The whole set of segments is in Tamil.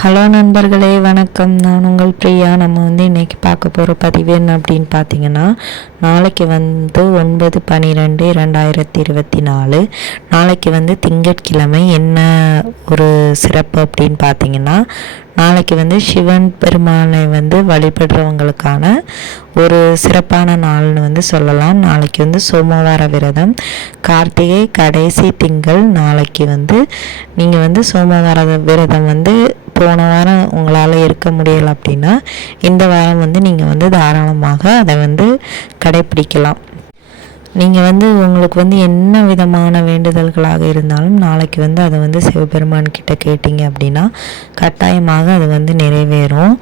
ஹலோ நண்பர்களே, வணக்கம். நான் உங்கள் பிரியா. நம்ம இன்றைக்கி பார்க்க போகிற பதிவு என்ன அப்படின்னு பார்த்தீங்கன்னா, நாளைக்கு 9/12/2024 நாளைக்கு திங்கட்கிழமை. என்ன ஒரு சிறப்பு அப்படின்னு பார்த்தீங்கன்னா, நாளைக்கு சிவன் பெருமானை வழிபடுறவங்களுக்கான ஒரு சிறப்பான நாள்னு சொல்லலாம். நாளைக்கு சோமவார விரதம், கார்த்திகை கடைசி திங்கள். நாளைக்கு நீங்கள் சோமவார விரதம் போன வாரம் உங்களால் இருக்க முடியலை அப்படின்னா இந்த வாரம் நீங்கள் தாராளமாக அதை கடைப்பிடிக்கலாம். நீங்கள் உங்களுக்கு என்ன விதமான வேண்டுதல்களாக இருந்தாலும் நாளைக்கு அதை சிவபெருமான் கிட்ட கேட்டிங்க அப்படின்னா கட்டாயமாக அது நிறைவேறும்.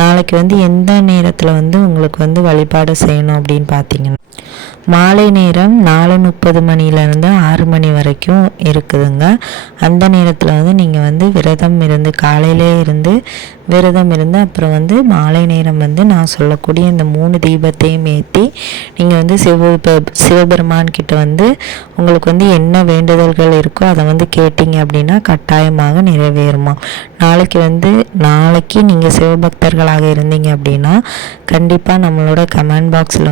நாளைக்கு எந்த நேரத்தில் உங்களுக்கு வழிபாடு செய்யணும் அப்படின்னு பார்த்தீங்கன்னா, மாலை நேரம் 4:30 மணிலேருந்து 6 மணி வரைக்கும் இருக்குதுங்க. அந்த நேரத்தில் நீங்கள் விரதம் இருந்து காலையிலே இருந்து விரதம் இருந்து அப்புறம் மாலை நேரம் நான் சொல்லக்கூடிய இந்த 3 தீபத்தையும் ஏற்றி நீங்கள் சிவபெருமான் கிட்ட உங்களுக்கு என்ன வேண்டுதல்கள் இருக்கோ அதை கேட்டிங்க அப்படின்னா கட்டாயமாக நிறைவேறுமா. நாளைக்கு நீங்கள் சிவபக்தர்களாக இருந்தீங்க அப்படின்னா கண்டிப்பாக நம்மளோட கமெண்ட் பாக்ஸில்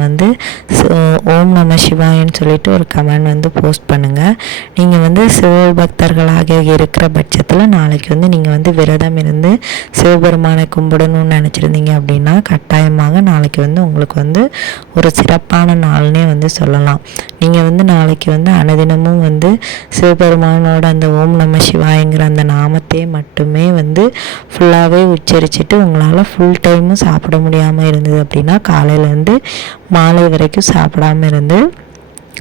ஓம் நம சிவாயன்னு சொல்லிட்டு ஒரு கமெண்ட் போஸ்ட் பண்ணுங்கள். நீங்கள் சிவபக்தர்களாக இருக்கிற பட்சத்தில் நாளைக்கு நீங்கள் விரதம் இருந்து சிவபெருமானை கும்பிடணும்னு நினச்சிருந்தீங்க அப்படின்னா கட்டாயமாக நாளைக்கு உங்களுக்கு ஒரு சிறப்பான நாள்னே சொல்லலாம். நீங்கள் நாளைக்கு அனுதினமும் சிவபெருமானோட அந்த ஓம் நம சிவாயங்கிற அந்த நாமத்தை மட்டுமே ஃபுல்லாகவே உச்சரிச்சுட்டு உங்களால் ஃபுல் டைமும் சாப்பிட முடியாமல் இருந்தது அப்படின்னா காலையிலேருந்து மாலை வரைக்கும் சாப்பிடாமல் இருந்து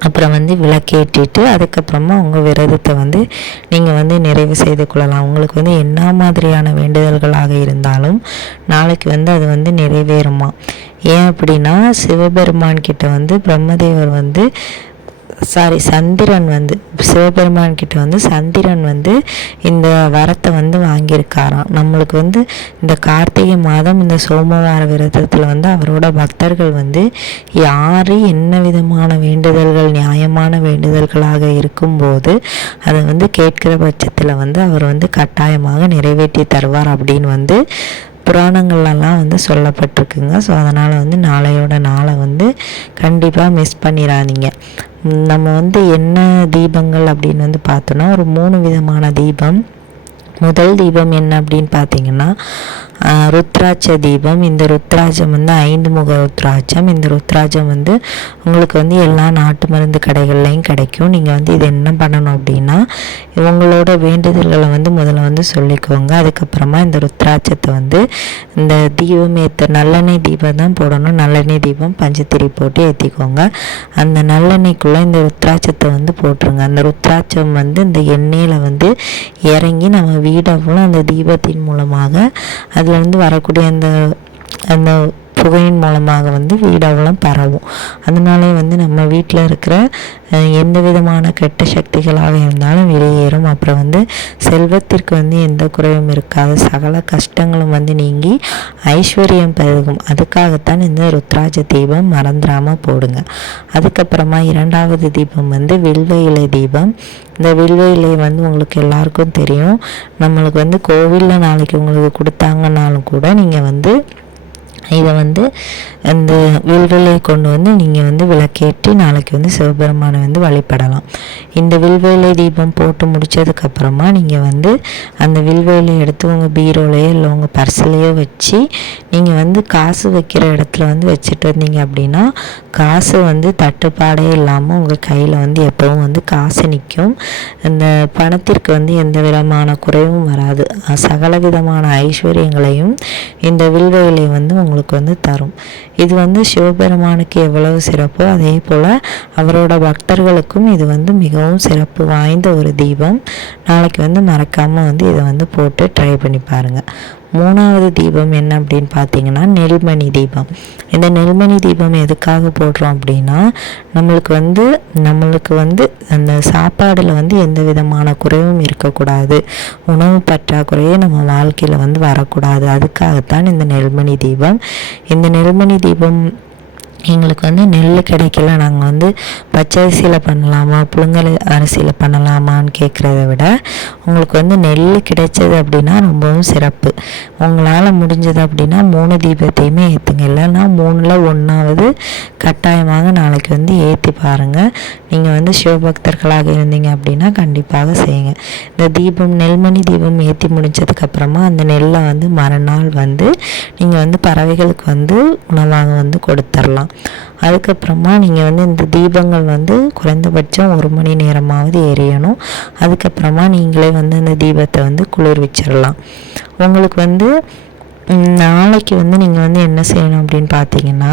அப்புறம் விளக்கேற்றிட்டு அதுக்கப்புறமா உங்கள் விரதத்தை நீங்கள் நிறைவு செய்து கொள்ளலாம். உங்களுக்கு என்ன மாதிரியான வேண்டுதல்களாக இருந்தாலும் நாளைக்கு அது நிறைவேறுமா. ஏன் அப்படின்னா சிவபெருமான் கிட்ட பிரம்மதேவர் சந்திரன் சிவபெருமான் கிட்ட சந்திரன் இந்த வரத்தை வாங்கியிருக்காராம். நம்மளுக்கு இந்த கார்த்திகை மாதம் இந்த சோமவார விரதத்தில் அவரோட பக்தர்கள் யார் என்ன விதமான வேண்டுதல்கள் நியாயமான வேண்டுதல்களாக இருக்கும்போது அதை கேட்கிற பட்சத்தில் அவர் கட்டாயமாக நிறைவேற்றி தருவார் அப்படின்னு புராணங்கள்லாம் சொல்லப்பட்டிருக்குங்க. ஸோ அதனால் நாளையோட நாளை கண்டிப்பாக மிஸ் பண்ணிடாதீங்க. நம்ம என்ன தீபங்கள் அப்படின்னு பார்த்தோன்னா ஒரு 3 விதமான தீபம். முதல் தீபம் என்ன அப்படின்னு பார்த்தீங்கன்னா ருத்ராட்ச தீபம். இந்த ருத்ராட்சம் 5 முக ருத்ராட்சம். இந்த ருத்ராட்சம் உங்களுக்கு எல்லா நாட்டு மருந்து கடைகள்லையும் கிடைக்கும். நீங்கள் இது என்ன பண்ணணும் அப்படின்னா இவங்களோட வேண்டுதல்களை முதல்ல சொல்லிக்கோங்க. அதுக்கப்புறமா இந்த ருத்ராட்சத்தை இந்த தீபம் நல்லெண்ணெய் தீபம் தான் போடணும். நல்லெண்ணெய் தீபம் பஞ்சத்திரி போட்டு ஏற்றிக்கோங்க. அந்த நல்லெண்ணெய்க்குள்ளே இந்த ருத்ராட்சத்தை போட்டுருங்க. அந்த ருத்ராட்சம் இந்த எண்ணெயில் இறங்கி நம்ம வீடெல்லாம் அந்த தீபத்தின் மூலமாக அதுலேருந்து வரக்கூடிய அந்த புகையின் மூலமாக வீடெல்லாம் பரவும். அதனாலே நம்ம வீட்டில் இருக்கிற எந்த விதமான கெட்ட சக்திகளாக இருந்தாலும் வெளியேறும். அப்புறம் செல்வத்திற்கு எந்த குறையும் இருக்காது. சகல கஷ்டங்களும் நீங்கி ஐஸ்வர்யம் பெருகும். அதுக்காகத்தான் இந்த ருத்ராட்ச தீபம் மறந்துடாமல் போடுங்க. அதுக்கப்புறமா 2வது தீபம் வில்வ இலை தீபம். இந்த வில்வ இலை உங்களுக்கு எல்லாருக்கும் தெரியும். நம்மளுக்கு கோவிலில் நாளைக்கு உங்களுக்கு கொடுத்தாங்கன்னாலும் கூட நீங்கள் இதை அந்த வில்வலை கொண்டு நீங்கள் விளக்கேற்றி நாளைக்கு சிவபெருமானை வழிபடலாம். இந்த வில்வலை தீபம் போட்டு முடித்ததுக்கப்புறமா நீங்கள் அந்த வில்வலை எடுத்து உங்கள் பீரோலையோ இல்லை உங்கள் பர்ஸ்லையோ வச்சு நீங்கள் காசு வைக்கிற இடத்துல வச்சுட்டு வந்தீங்க அப்படின்னா காசு தட்டுப்பாடே இல்லாமல் உங்கள் கையில் எப்பவும் காசு நிற்கும். அந்த பணத்திற்கு எந்த விதமான குறைவும் வராது. சகல விதமான ஐஸ்வர்யங்களையும் இந்த வில்வலை உங்களுக்கு தரும். இது சிவபெருமானுக்கு எவ்வளவு சிறப்போ அதே போல் அவரோட பக்தர்களுக்கும் இது மிகவும் சிறப்பு வாய்ந்த ஒரு தீபம். நாளைக்கு மறக்காமல் இதை போட்டு ட்ரை பண்ணி பாருங்கள். 3வது தீபம் என்ன அப்படின்னு பார்த்தீங்கன்னா நெல்மணி தீபம். இந்த நெல்மணி தீபம் எதுக்காக போடுறோம் அப்படின்னா நம்மளுக்கு அந்த சாப்பாடில் எந்த விதமான குறைவும் இருக்கக்கூடாது. உணவு பற்றாக்குறையே நம்ம வாழ்க்கையில் வரக்கூடாது. அதுக்காகத்தான் இந்த நெல்மணி தீபம். இந்த நெல்மணி தீபம் எங்களுக்கு வந்து நெல் கிடைக்கல, நாங்கள் வந்து பச்சரிசியில் பண்ணலாமா புழுங்கல் அரிசியில் பண்ணலாமான்னு கேட்குறத விட உங்களுக்கு வந்து நெல் கிடைச்சது அப்படின்னா ரொம்பவும் சிறப்பு. உங்களால் முடிஞ்சது அப்படின்னா 3 தீபத்தையுமே ஏற்றுங்க, இல்லைன்னா 3ல் 1ஆவது கட்டாயமாக நாளைக்கு வந்து ஏற்றி பாருங்கள். நீங்கள் வந்து சிவபக்தர்களாக இருந்தீங்க அப்படின்னா கண்டிப்பாக செய்யுங்க. இந்த தீபம் நெல்மணி தீபம் ஏற்றி முடிஞ்சதுக்கப்புறமா அந்த நெல்லை வந்து மறுநாள் வந்து நீங்கள் வந்து பறவைகளுக்கு வந்து உணவாக வந்து கொடுத்துடலாம். அதுக்கப்புறமா நீங்கள் வந்து இந்த தீபங்கள் வந்து குறைந்தபட்சம் 1 மணி நேரமாவது எரியணும். அதுக்கப்புறமா நீங்களே வந்து அந்த தீபத்தை வந்து குளிர்விச்சிடலாம். உங்களுக்கு வந்து நாளைக்கு வந்து நீங்கள் வந்து என்ன செய்யணும் அப்படின்னு பார்த்தீங்கன்னா,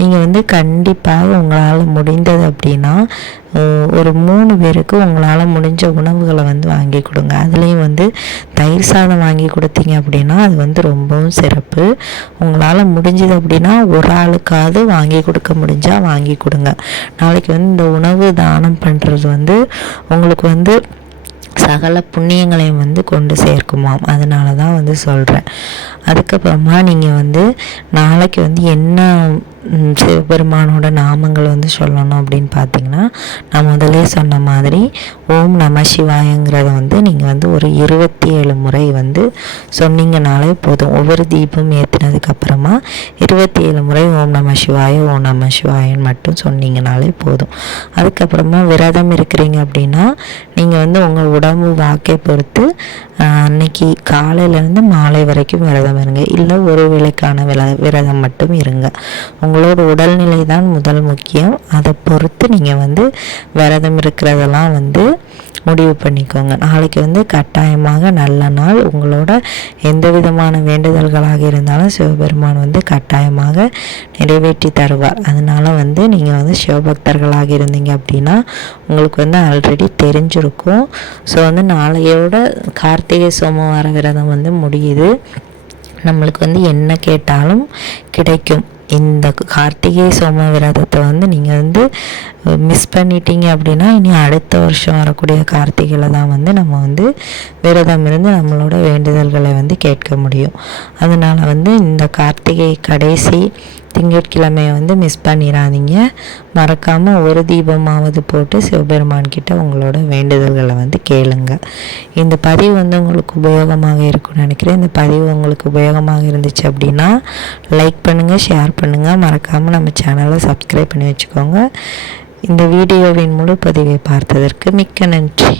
நீங்கள் வந்து கண்டிப்பாக உங்களால் முடிந்தது அப்படின்னா ஒரு 3 பேருக்கு உங்களால் முடிஞ்ச உணவுகளை வந்து வாங்கி கொடுங்க. அதுலேயும் வந்து தயிர் சாதம் வாங்கி கொடுத்தீங்க அப்படின்னா அது வந்து ரொம்பவும் சிறப்பு. உங்களால் முடிஞ்சது அப்படின்னா ஒரு ஆளுக்காவது வாங்கி கொடுக்க முடிஞ்சால் வாங்கி கொடுங்க. நாளைக்கு வந்து இந்த உணவு தானம் பண்ணுறது வந்து உங்களுக்கு வந்து சகல புண்ணியங்களையும் வந்து கொண்டு சேர்க்குமாம். அதனால தான் வந்து சொல்கிறேன். அதுக்கப்புறமா நீங்கள் வந்து நாளைக்கு வந்து என்ன சிவபெருமானோட நாமங்கள் வந்து சொல்லணும் அப்படின்னு பார்த்தீங்கன்னா, நான் முதலே சொன்ன மாதிரி ஓம் நம சிவாயங்கிறத வந்து நீங்கள் வந்து ஒரு 27 முறை வந்து சொன்னீங்கனாலே போதும். ஒவ்வொரு தீபம் ஏற்றினதுக்கப்புறமா 27 முறை ஓம் நம சிவாய ஓம் நம சிவாயன்னு மட்டும் சொன்னீங்கனாலே போதும். அதுக்கப்புறமா விரதம் இருக்கிறீங்க அப்படின்னா நீங்கள் வந்து உங்கள் உடம்பு வாக்கை பொறுத்து அன்னைக்கு காலையிலேருந்து மாலை வரைக்கும் விரதம் இருங்க, இல்லை ஒரு வேளைக்கான விரதம் மட்டும் இருங்க. உங்களோட உடல்நிலை தான் முதல் முக்கியம். அதை பொறுத்து நீங்கள் வந்து விரதம் இருக்கிறதெல்லாம் வந்து முடிவு பண்ணிக்கோங்க. நாளைக்கு வந்து கட்டாயமாக நல்ல நாள். உங்களோட எந்த விதமான வேண்டுதல்களாக இருந்தாலும் சிவபெருமான் வந்து கட்டாயமாக நிறைவேற்றி தருவார். அதனால் வந்து நீங்கள் வந்து சிவபக்தர்களாக இருந்தீங்க அப்படின்னா உங்களுக்கு வந்து ஆல்ரெடி தெரிஞ்சிருக்கும். ஸோ வந்து நாளையோட கார்த்திகை சோமவார விரதம் வந்து முடியுது. நம்மளுக்கு வந்து என்ன கேட்டாலும் கிடைக்கும். இந்த கார்த்திகை சோம விரதத்தை வந்து நீங்கள் வந்து மிஸ் பண்ணிட்டீங்க அப்படின்னா இனி அடுத்த வருஷம் வரக்கூடிய கார்த்திகையில் தான் வந்து நம்ம வந்து விரதம் இருந்து நம்மளோட வேண்டுதல்களை வந்து கேட்க முடியும். அதனால் வந்து இந்த கார்த்திகை கடைசி திங்கட்கிழமையை வந்து மிஸ் பண்ணிடாதீங்க. மறக்காமல் ஒரு தீபமாவது போட்டு சிவபெருமான் கிட்ட உங்களோட வேண்டுதல்களை வந்து கேளுங்க. இந்த பதிவு வந்து உங்களுக்கு உபயோகமாக இருக்கும்னு நினைக்கிறேன். இந்த பதிவு உங்களுக்கு உபயோகமாக இருந்துச்சு அப்படின்னா லைக் பண்ணுங்கள், ஷேர் பண்ணுங்கள், மறக்காமல் நம்ம சேனலை சப்ஸ்கிரைப் பண்ணி வச்சுக்கோங்க. இந்த வீடியோவின் முழு பதிவை பார்த்ததற்கு மிக்க நன்றி.